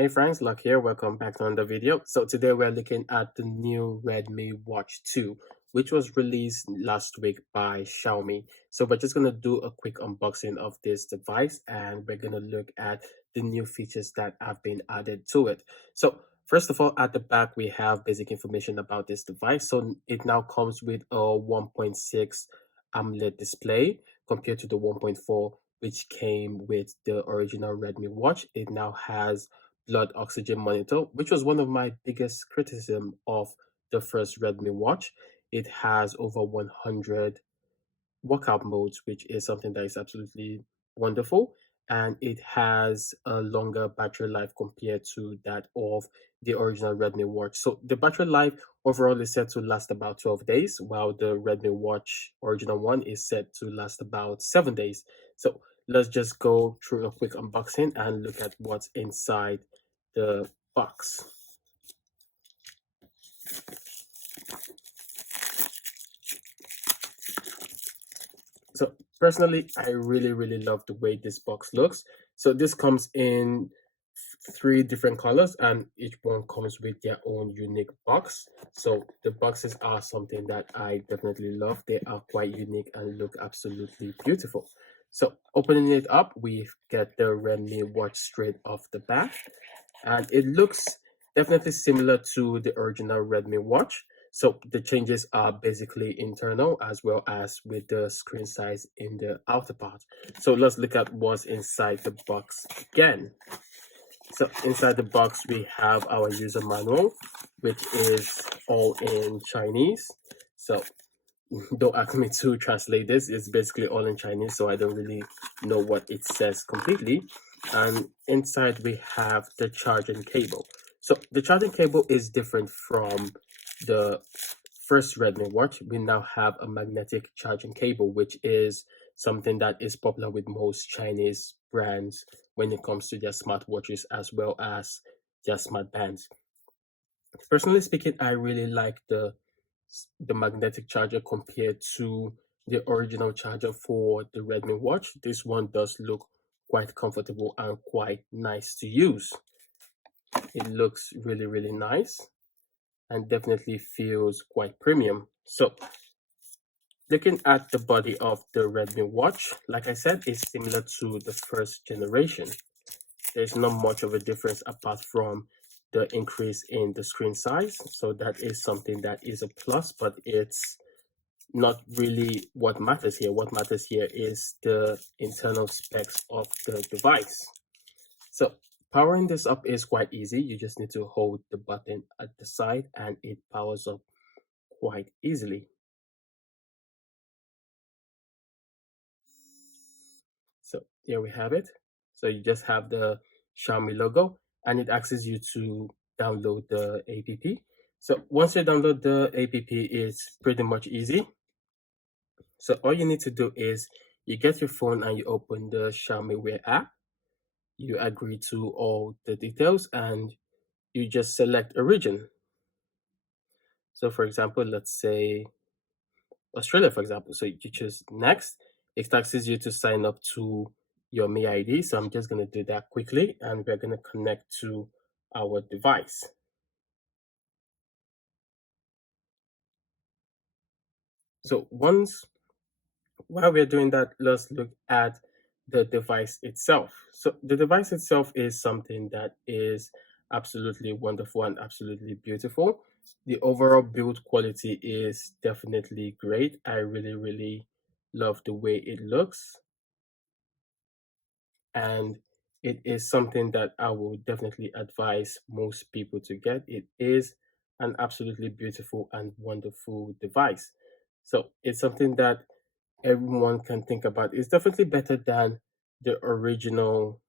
Hey friends, Luck here. Welcome back to another video. So today we're looking at the new Redmi Watch 2, which was released last week by Xiaomi. So we're just going to do a quick unboxing of this device and we're going to look at the new features that have been added to it. So first of all, at the back, we have basic information about this device. So it now comes with a 1.6 AMOLED display compared to the 1.4 which came with the original Redmi Watch. It now has blood oxygen monitor, which was one of my biggest criticism of the first Redmi Watch. It has over 100 workout modes, which is something that is absolutely wonderful. And it has a longer battery life compared to that of the original Redmi Watch. So the battery life overall is set to last about 12 days, while the Redmi Watch original one is set to last about 7 days. So let's just go through a quick unboxing and look at what's inside the box. So personally, I really love the way this box looks. So this comes in three different colors and each one comes with their own unique box. So the boxes are something that I definitely love. They are quite unique and look absolutely beautiful. So opening it up, we get the Redmi Watch straight off the bat, and it looks definitely similar to the original Redmi Watch. So the changes are basically internal as well as with the screen size in the outer part. So let's look at what's inside the box again. So inside the box we have our user manual, which is all in Chinese. So don't ask me to translate this. It's basically all in Chinese, so I don't really know what it says completely. And inside we have the charging cable. So the charging cable is different from the first Redmi Watch. We now have a magnetic charging cable, which is something that is popular with most Chinese brands when it comes to their smartwatches as well as their smart bands. Personally speaking, I really like the magnetic charger compared to the original charger for the Redmi Watch. This one does look quite comfortable and quite nice to use. It looks really nice and definitely feels quite premium. So looking at the body of the Redmi Watch, like I said, is similar to the first generation. There's not much of a difference apart from the increase in the screen size. So that is something that is a plus, but it's not really what matters here. What matters here is the internal specs of the device. So powering this up is quite easy. You just need to hold the button at the side and it powers up quite easily. So here we have it. So you just have the Xiaomi logo and it asks you to download the app. So once you download the app, it's pretty much easy. So all you need to do is you get your phone and you open the Xiaomi Wear app. You agree to all the details and you just select a region. So for example, let's say Australia, for example. So you choose next. It asks you to sign up to your Mi ID. So I'm just going to do that quickly and we're going to connect to our device. So while we're doing that, let's look at the device itself. So the device itself is something that is absolutely wonderful and absolutely beautiful. The overall build quality is definitely great. I really love the way it looks, and it is something that I would definitely advise most people to get. It is an absolutely beautiful and wonderful device. So it's something that everyone can think about. It's definitely better than the original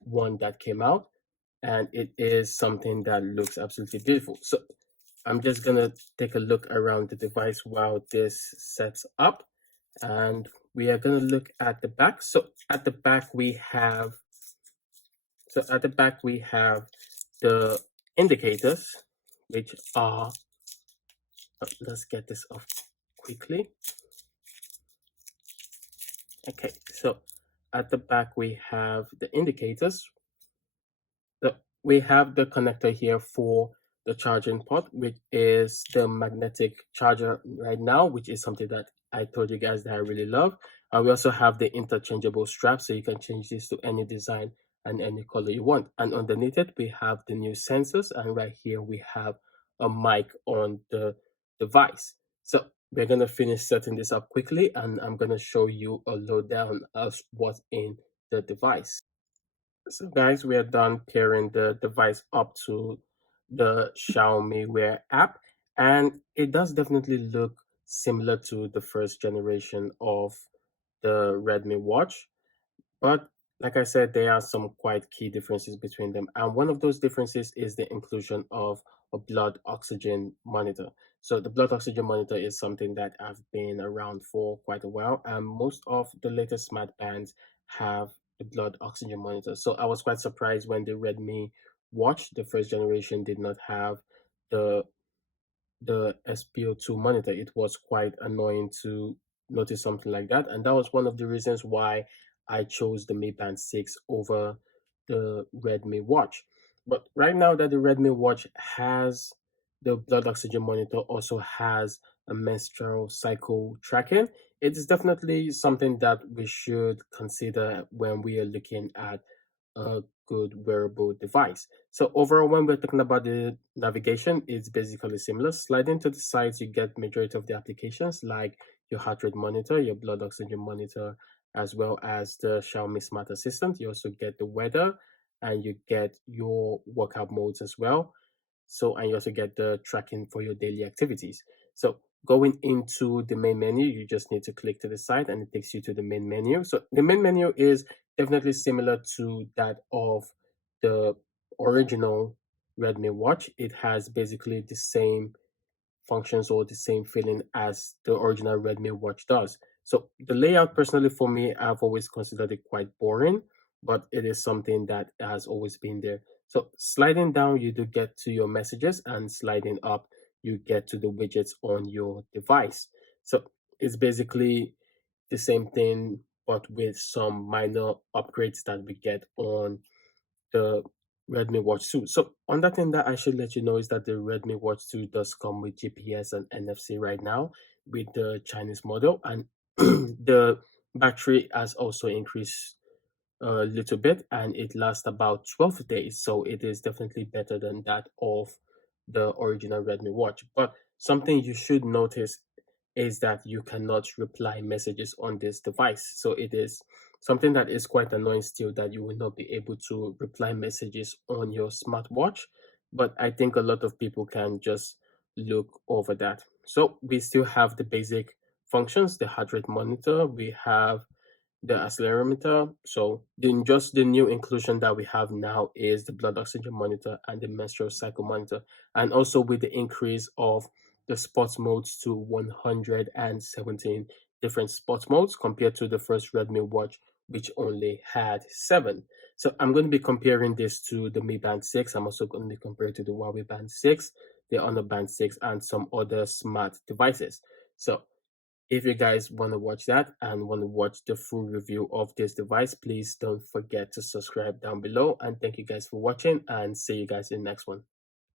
one that came out, and it is something that looks absolutely beautiful. So I'm just gonna take a look around the device while this sets up, and we are gonna look at the back. So at the back we have the indicators, which are let's get this off quickly. Okay, so at the back we have the indicators. So we have the connector here for the charging port, which is the magnetic charger right now, which is something that I told you guys that I really love. And we also have the interchangeable strap, so you can change this to any design and any color you want. And underneath it, we have the new sensors, and right here we have a mic on the device. So we're gonna finish setting this up quickly, and I'm gonna show you a lowdown of what's in the device. So guys, we are done pairing the device up to the Xiaomi Wear app, and it does definitely look similar to the first generation of the Redmi Watch. But like I said, there are some quite key differences between them. And one of those differences is the inclusion of a blood oxygen monitor. So the blood oxygen monitor is something that have been around for quite a while, and most of the latest smart bands have the blood oxygen monitor. So I was quite surprised when the Redmi Watch, the first generation, did not have the SPO2 monitor. It was quite annoying to notice something like that. And that was one of the reasons why I chose the Mi Band 6 over the Redmi Watch. But right now that the Redmi Watch has the blood oxygen monitor, also has a menstrual cycle tracking, it is definitely something that we should consider when we are looking at a good wearable device. So overall, when we're talking about the navigation, it's basically similar. Sliding to the sides, you get majority of the applications like your heart rate monitor, your blood oxygen monitor, as well as the Xiaomi Smart Assistant. You also get the weather, and you get your workout modes as well. So, and you also get the tracking for your daily activities. So going into the main menu, you just need to click to the side and it takes you to the main menu. So the main menu is definitely similar to that of the original Redmi Watch. It has basically the same functions or the same feeling as the original Redmi Watch does. So the layout, personally for me, I've always considered it quite boring, but it is something that has always been there. So sliding down, you do get to your messages, and sliding up, you get to the widgets on your device. So it's basically the same thing, but with some minor upgrades that we get on the Redmi Watch 2. So on that thing that I should let you know is that the Redmi Watch 2 does come with GPS and NFC right now with the Chinese model, and the battery has also increased a little bit, and it lasts about 12 days. So it is definitely better than that of the original Redmi Watch. But something you should notice is that you cannot reply messages on this device. So it is something that is quite annoying still, that you will not be able to reply messages on your smartwatch. But I think a lot of people can just look over that. So we still have the basic functions, the heart rate monitor, we have the accelerometer. So just the new inclusion that we have now is the blood oxygen monitor and the menstrual cycle monitor. And also with the increase of the sports modes to 117 different sports modes compared to the first Redmi Watch, which only had 7. So I'm going to be comparing this to the Mi Band 6. I'm also going to be comparing to the Huawei Band 6, the Honor Band 6, and some other smart devices. So if you guys want to watch that and want to watch the full review of this device, please don't forget to subscribe down below. And thank you guys for watching, and see you guys in the next one.